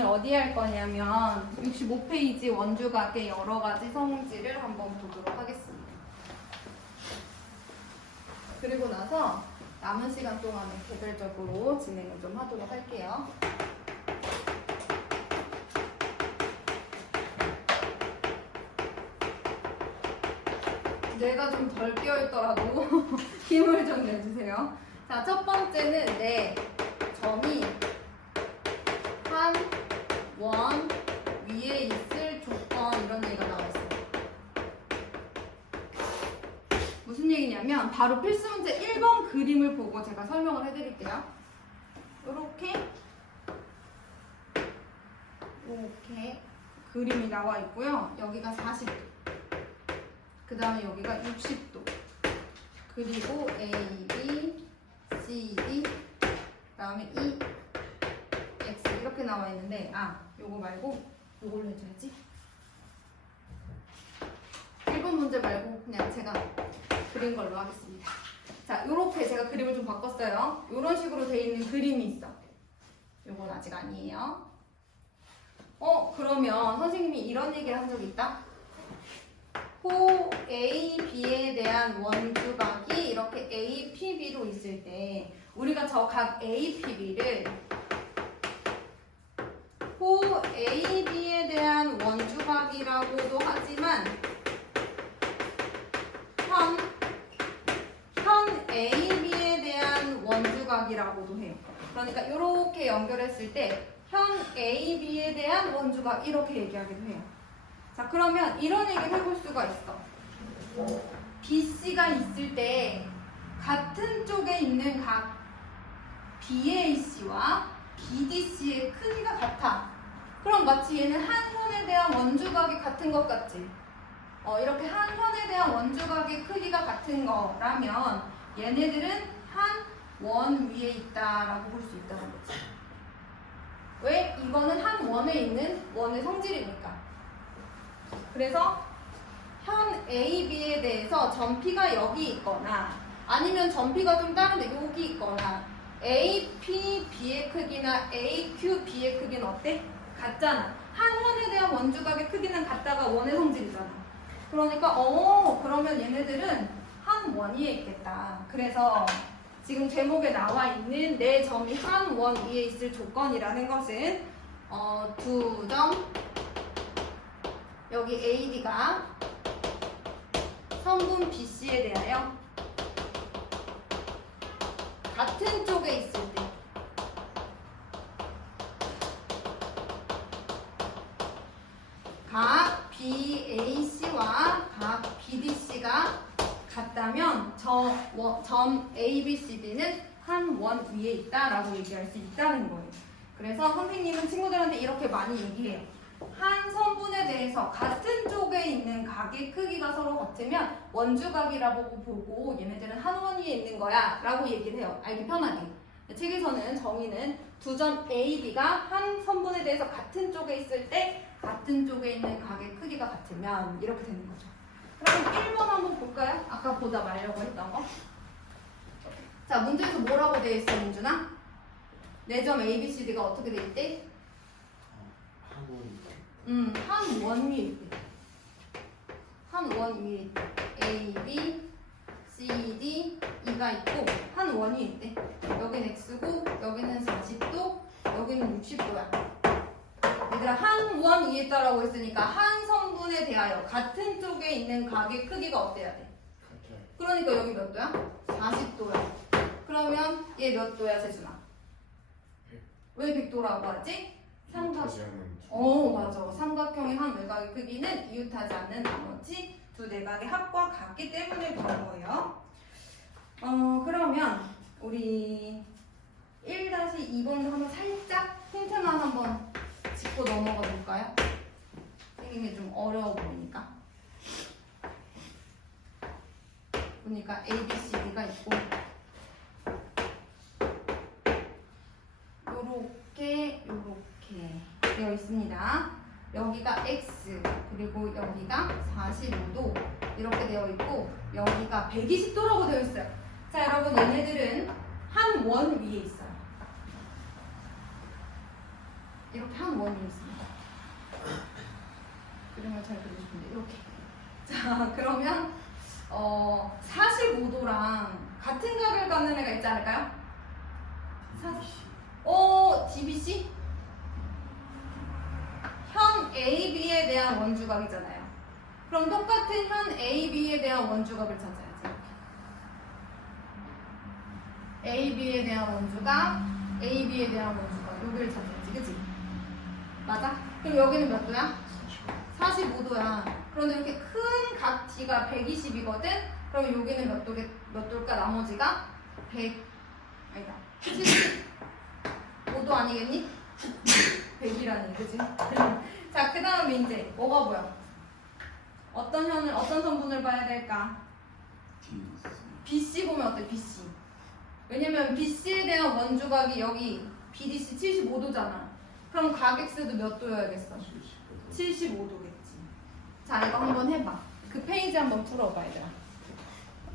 오늘 어디에 할 거냐면 65페이지 원주각의 여러 가지 성질을 한번 보도록 하겠습니다. 그리고 나서 남은 시간 동안에 개별적으로 진행을 좀 하도록 할게요. 뇌가 좀 덜 깨어있더라도 힘을 좀 내주세요. 자, 첫 번째는 내 점이 한 원 위에 있을 조건, 이런 얘기가 나와 있어요. 무슨 얘기냐면 바로 필수 문제 1번 그림을 보고 제가 설명을 해드릴게요. 이렇게 그림이 나와 있고요. 여기가 40도, 그 다음에 여기가 60도, 그리고 A, B, C, D, 그 다음에 E, X 이렇게 나와 있는데, 요거 말고 요걸로 해줘야지. 1번 문제 말고 그냥 제가 그린 걸로 하겠습니다. 자, 요렇게 제가 그림을 좀 바꿨어요. 요런 식으로 돼 있는 그림이 있어. 요건 아직 아니에요. 그러면 선생님이 이런 얘기를 한 적이 있다? 호 A, B에 대한 원주각이 이렇게 A, P, B로 있을 때 우리가 저 각 A, P, B를 호 A, B에 대한 원주각이라고도 하지만 현 A, B에 대한 원주각이라고도 해요. 그러니까 이렇게 연결했을 때 현 A, B에 대한 원주각 이렇게 얘기하기도 해요. 자, 그러면 이런 얘기를 해볼 수가 있어. BC가 있을 때 같은 쪽에 있는 각 BAC와 BDC의 크기가 같아. 그럼 마치 얘는 한 현에 대한 원주각이 같은 것 같지? 이렇게 한 현에 대한 원주각의 크기가 같은 거라면 얘네들은 한 원 위에 있다라고 볼 수 있다는 거지. 왜? 이거는 한 원에 있는 원의 성질이니까. 그래서 현 A, B에 대해서 점 P가 여기 있거나 아니면 점 P가 좀 다른데 여기 있거나 A, P, B의 크기나 A, Q, B의 크기는 어때? 같잖아. 한 현에 대한 원주각의 크기는 같다가 원의 성질이잖아. 그러니까 그러면 얘네들은 한 원 위에 있겠다. 그래서 지금 제목에 나와 있는 내 점이 한 원 위에 있을 조건이라는 것은 두 점 여기 AD가 선분 BC에 대하여 같은 쪽에 있을 때 각 BAC와 각 BDC가 같다면 점 ABCD는 한 원 위에 있다라고 얘기할 수 있다는 거예요. 그래서 선생님은 친구들한테 이렇게 많이 얘기해요. 한 선분에 대해서 같은 쪽에 있는 각의 크기가 서로 같으면 원주각이라고 보고 얘네들은 한 원 위에 있는 거야 라고 얘기를 해요. 알기 편하게. 책에서는 정의는 두 점 A, B가 한 선분에 대해서 같은 쪽에 있을 때 같은 쪽에 있는 각의 크기가 같으면 이렇게 되는 거죠. 그럼 1번 한번 볼까요? 아까 보다 말려고 했던 거. 자, 문제에서 뭐라고 되어 있어, 민준아? 내 점 A, B, C, D가 어떻게 돼 있대? 한 원 위에 있대. 한 원 위에 있대. A, B, C, D, E가 있고 한 원 위에 있대. 여기는 X고 여기는 40도, 여기는 60도야. 얘들아, 한 원 위에 있다라고 했으니까 한 선분에 대하여 같은 쪽에 있는 각의 크기가 어때야 돼? 그러니까 여기 몇 도야? 40도야. 그러면 얘 몇 도야, 세준아? 왜 100도라고 하지? 맞아. 삼각형의 한 외곽의 크기는 이웃하지 않는 나머지 두 내각의 합과 같기 때문에 그런 거예요. 그러면 우리 1-2번도 한번 살짝 힌트만 한번 짚고 넘어가 볼까요? 이게 좀 어려워 보이니까. 보니까 A, B, C, D가 있고 요렇게 되어 있습니다. 여기가 X, 그리고 여기가 45도 이렇게 되어 있고 여기가 120도라고 되어 있어요. 자, 여러분, 얘네들은 한 원 위에 있어요. 이렇게 한 원이 있습니다. 그림을 잘 그리시는데 이렇게. 자, 그러면 45도랑 같은 각을 갖는 애가 있지 않을까요? DBC? 현 AB에 대한 원주각이잖아요. 그럼 똑같은 현 AB에 대한 원주각을 찾아야지. AB에 대한 원주각, AB에 대한 원주각, 여기를 찾아야지, 그치? 맞아? 그럼 여기는 몇 도야? 45도야. 그런데 이렇게 큰 각 D가 120이거든? 그럼 여기는 몇 도일까? 나머지가 100, 아니다, 75도 아니겠니? 100이라니, 그치? 자, 그 다음에 이제 뭐가 보여? 어떤 선분을 봐야 될까? BC 보면 어때? BC. 왜냐면 BC에 대한 원주각이 여기 BDC 75도잖아. 그럼 각 X도 몇 도여야겠어? 75도겠지. 자, 이거 한번 해봐. 그 페이지 한번 풀어봐, 얘들아.